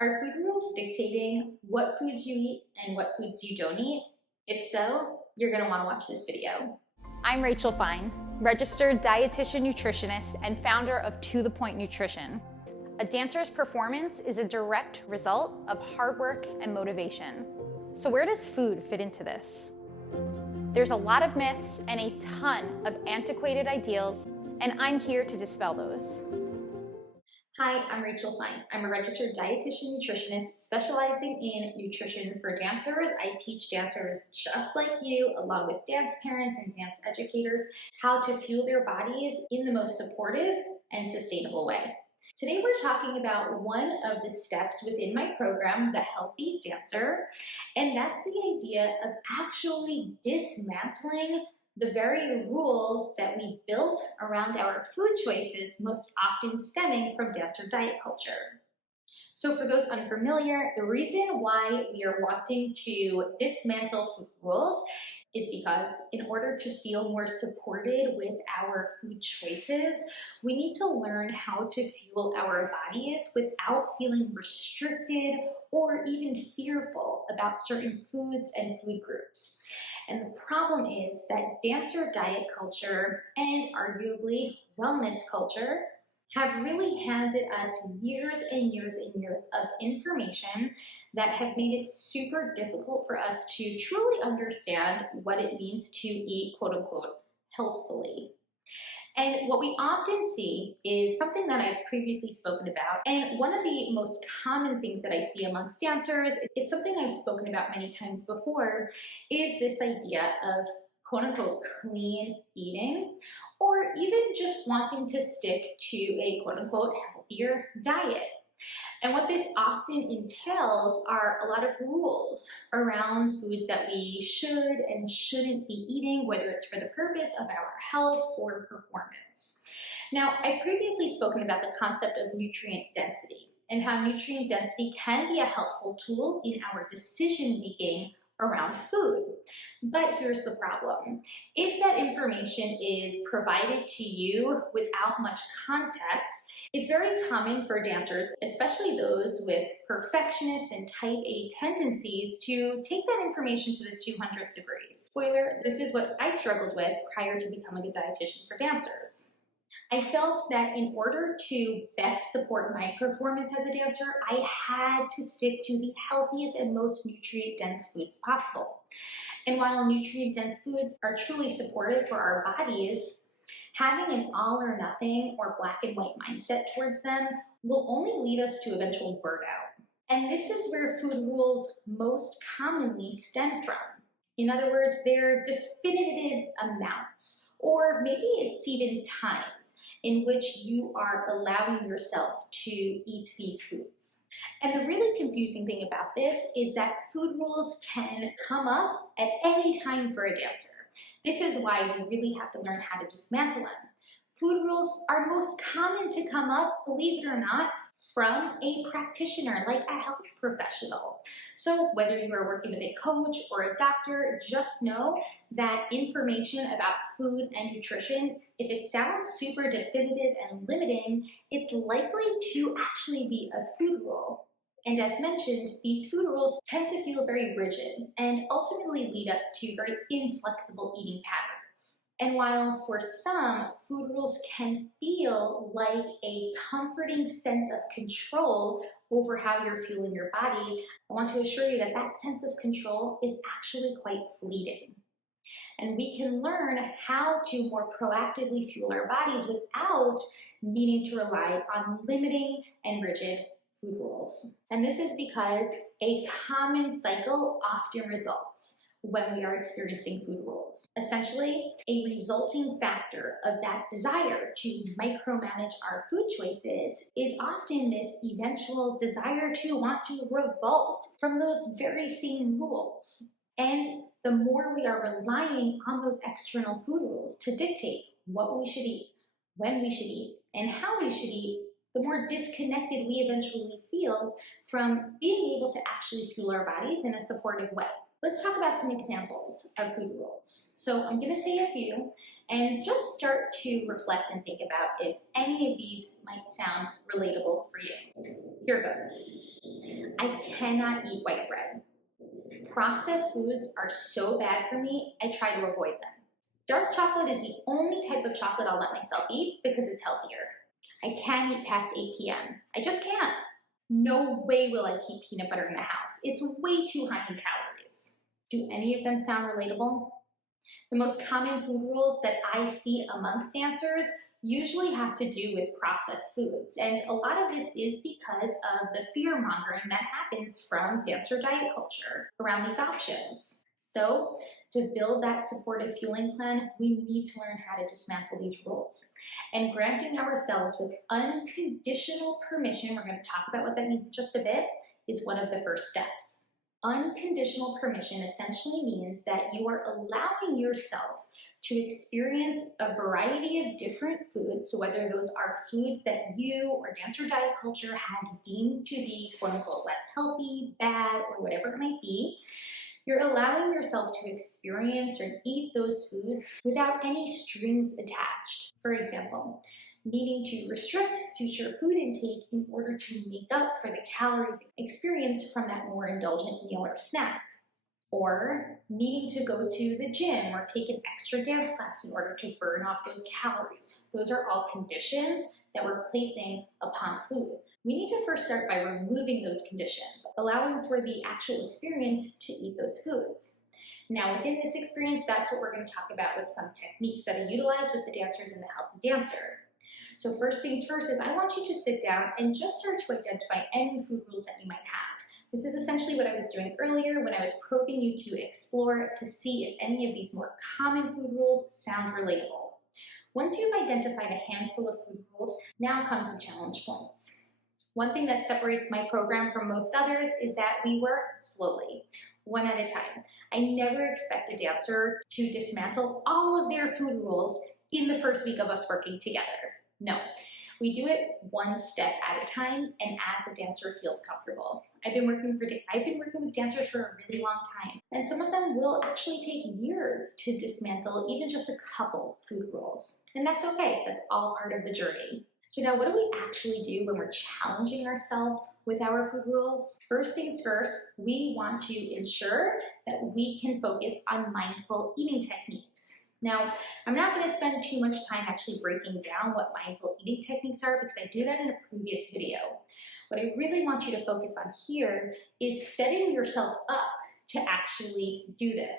Are food rules dictating what foods you eat and what foods you don't eat? If so, you're going to want to watch this video. I'm Rachel Fine, registered dietitian nutritionist and founder of To The Point Nutrition. A dancer's performance is a direct result of hard work and motivation. So where does food fit into this? There's a lot of myths and a ton of antiquated ideals, and I'm here to dispel those. Hi, I'm Rachel Fine. I'm a registered dietitian nutritionist specializing in nutrition for dancers. I teach dancers just like you, along with dance parents and dance educators, how to fuel their bodies in the most supportive and sustainable way. Today we're talking about one of the steps within my program, The Healthy Dancer, and that's the idea of actually dismantling the very rules that we built around our food choices, most often stemming from dancer diet culture. So for those unfamiliar, the reason why we are wanting to dismantle food rules is because in order to feel more supported with our food choices, we need to learn how to fuel our bodies without feeling restricted or even fearful about certain foods and food groups. And the problem is that dancer diet culture and arguably wellness culture have really handed us years and years and years of information that have made it super difficult for us to truly understand what it means to eat, quote unquote, healthfully. And what we often see is something that I've previously spoken about. And one of the most common things that I see amongst dancers, it's something I've spoken about many times before, is this idea of quote unquote clean eating, or even just wanting to stick to a quote unquote healthier diet. And what this often entails are a lot of rules around foods that we should and shouldn't be eating, whether it's for the purpose of our health or performance. Now, I've previously spoken about the concept of nutrient density and how nutrient density can be a helpful tool in our decision making around food. But here's the problem. If that information is provided to you without much context, it's very common for dancers, especially those with perfectionist and type A tendencies, to take that information to the 200th degree. Spoiler, this is what I struggled with prior to becoming a dietitian for dancers. I felt that in order to best support my performance as a dancer, I had to stick to the healthiest and most nutrient-dense foods possible. And while nutrient-dense foods are truly supportive for our bodies, having an all or nothing or black and white mindset towards them will only lead us to eventual burnout. And this is where food rules most commonly stem from. In other words, they're definitive amounts, or maybe it's even times in which you are allowing yourself to eat these foods. And the really confusing thing about this is that food rules can come up at any time for a dancer. This is why we really have to learn how to dismantle them. Food rules are most common to come up, believe it or not, from a practitioner, like a health professional. So whether you are working with a coach or a doctor, just know that information about food and nutrition, if it sounds super definitive and limiting, it's likely to actually be a food rule. And as mentioned, these food rules tend to feel very rigid and ultimately lead us to very inflexible eating patterns. And while for some, food rules can feel like a comforting sense of control over how you're fueling your body, I want to assure you that that sense of control is actually quite fleeting. And we can learn how to more proactively fuel our bodies without needing to rely on limiting and rigid food rules. And this is because a common cycle often results when we are experiencing food rules. Essentially, a resulting factor of that desire to micromanage our food choices is often this eventual desire to want to revolt from those very same rules. And the more we are relying on those external food rules to dictate what we should eat, when we should eat, and how we should eat, the more disconnected we eventually feel from being able to actually fuel our bodies in a supportive way. Let's talk about some examples of food rules. So I'm going to say a few and just start to reflect and think about if any of these might sound relatable for you. Here goes. cannot eat white bread. Processed foods are so bad for me, I try to avoid them. Dark chocolate is the only type of chocolate I'll let myself eat because it's healthier. I can't eat past 8 p.m. I just can't. No way will I keep peanut butter in the house. It's way too high in calories. Do any of them sound relatable? The most common food rules that I see amongst dancers usually have to do with processed foods. And a lot of this is because of the fear mongering that happens from dancer diet culture around these options. So to build that supportive fueling plan, we need to learn how to dismantle these rules. And granting ourselves with unconditional permission, we're going to talk about what that means in just a bit, is one of the first steps. Unconditional permission essentially means that you are allowing yourself to experience a variety of different foods, so whether those are foods that you or dancer diet culture has deemed to be quote unquote less healthy, bad, or whatever it might be, you're allowing yourself to experience or eat those foods without any strings attached. For example, needing to restrict future food intake in order to make up for the calories experienced from that more indulgent meal or snack. Or needing to go to the gym or take an extra dance class in order to burn off those calories. Those are all conditions that we're placing upon food. We need to first start by removing those conditions, allowing for the actual experience to eat those foods. Now, within this experience, that's what we're going to talk about with some techniques that I utilize with the dancers in the Healthy Dancer. So first things first is I want you to sit down and just start to identify any food rules that you might have. This is essentially what I was doing earlier when I was probing you to explore to see if any of these more common food rules sound relatable. Once you've identified a handful of food rules, now comes the challenge points. One thing that separates my program from most others is that we work slowly, one at a time. I never expect a dancer to dismantle all of their food rules in the first week of us working together. No, we do it one step at a time and as a dancer feels comfortable. I've been working with dancers for a really long time, and some of them will actually take years to dismantle even just a couple food rules. And that's okay, that's all part of the journey. So now what do we actually do when we're challenging ourselves with our food rules? First things first, we want to ensure that we can focus on mindful eating techniques. Now, I'm not going to spend too much time actually breaking down what mindful eating techniques are because I do that in a previous video. What I really want you to focus on here is setting yourself up to actually do this.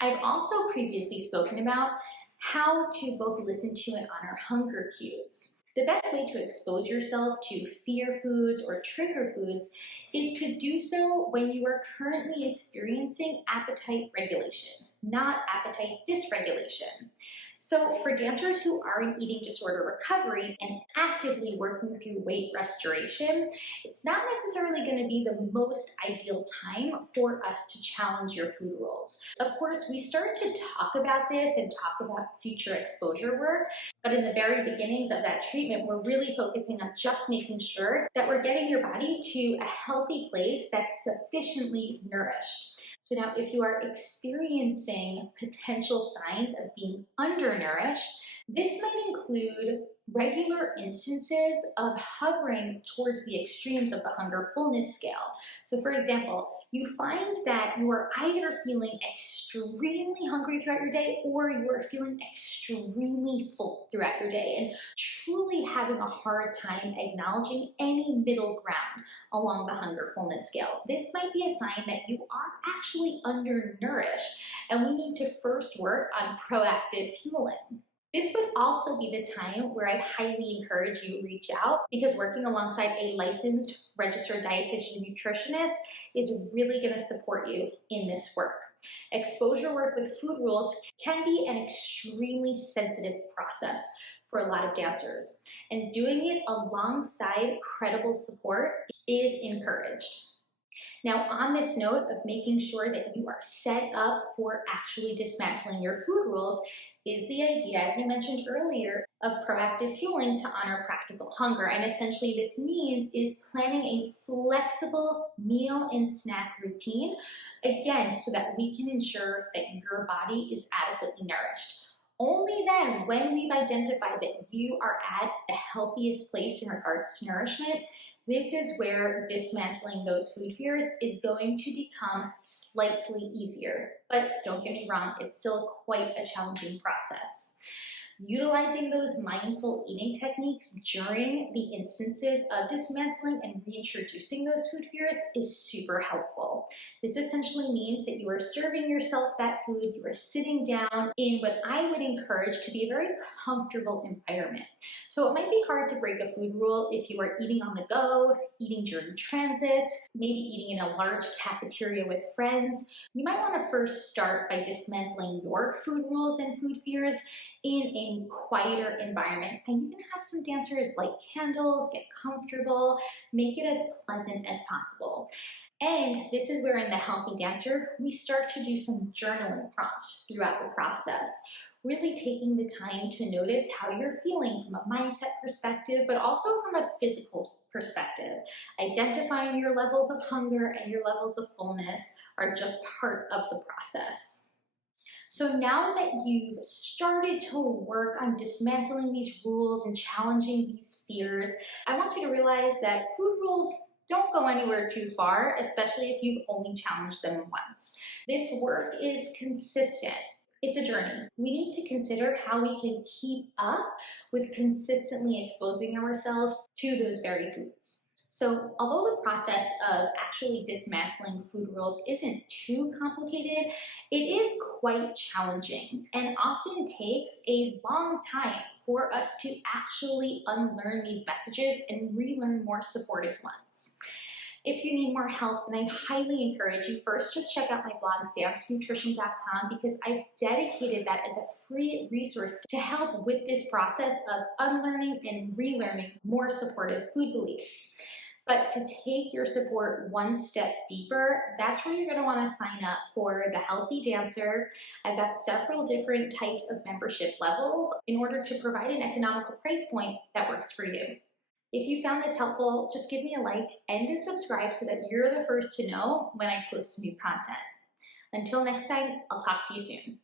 I've also previously spoken about how to both listen to and honor hunger cues. The best way to expose yourself to fear foods or trigger foods is to do so when you are currently experiencing appetite regulation, not appetite dysregulation. So for dancers who are in eating disorder recovery and actively working through weight restoration, it's not necessarily going to be the most ideal time for us to challenge your food rules. Of course, we start to talk about this and talk about future exposure work, but in the very beginnings of that treatment, we're really focusing on just making sure that we're getting your body to a healthy place that's sufficiently nourished. So now if you are experiencing potential signs of being undernourished, this might include regular instances of hovering towards the extremes of the hunger fullness scale. So for example, you find that you are either feeling extremely hungry throughout your day or you are feeling extremely full throughout your day and truly having a hard time acknowledging any middle ground along the hunger fullness scale. This might be a sign that you are actually undernourished and we need to first work on proactive fueling. This would also be the time where I highly encourage you to reach out because working alongside a licensed registered dietitian nutritionist is really going to support you in this work. Exposure work with food rules can be an extremely sensitive process for a lot of dancers, and doing it alongside credible support is encouraged. Now, on this note of making sure that you are set up for actually dismantling your food rules is the idea, as I mentioned earlier, of proactive fueling to honor practical hunger. And essentially this means is planning a flexible meal and snack routine, again, so that we can ensure that your body is adequately nourished. Only then, when we've identified that you are at the healthiest place in regards to nourishment, This is where dismantling those food fears is going to become slightly easier. But don't get me wrong, it's still quite a challenging process. Utilizing those mindful eating techniques during the instances of dismantling and reintroducing those food fears is super helpful. This essentially means that you are serving yourself that food, you are sitting down in what I would encourage to be a very comfortable environment. So it might be hard to break a food rule if you are eating on the go, eating during transit, maybe eating in a large cafeteria with friends. You might want to first start by dismantling your food rules and food fears in a quieter environment. And you can have some dancers light candles, get comfortable, make it as pleasant as possible. And this is where in the Healthy Dancer, we start to do some journaling prompts throughout the process. Really taking the time to notice how you're feeling from a mindset perspective, but also from a physical perspective. Identifying your levels of hunger and your levels of fullness are just part of the process. So now that you've started to work on dismantling these rules and challenging these fears, I want you to realize that food rules don't go anywhere too far, especially if you've only challenged them once. This work is consistent. It's a journey. We need to consider how we can keep up with consistently exposing ourselves to those very foods. So although the process of actually dismantling food rules isn't too complicated, it is quite challenging and often takes a long time for us to actually unlearn these messages and relearn more supportive ones. If you need more help, then I highly encourage you first just check out my blog, dancenutrition.com, because I've dedicated that as a free resource to help with this process of unlearning and relearning more supportive food beliefs. But to take your support one step deeper, that's where you're going to want to sign up for the Healthy Dancer. I've got several different types of membership levels in order to provide an economical price point that works for you. If you found this helpful, just give me a like and a subscribe so that you're the first to know when I post new content. Until next time, I'll talk to you soon.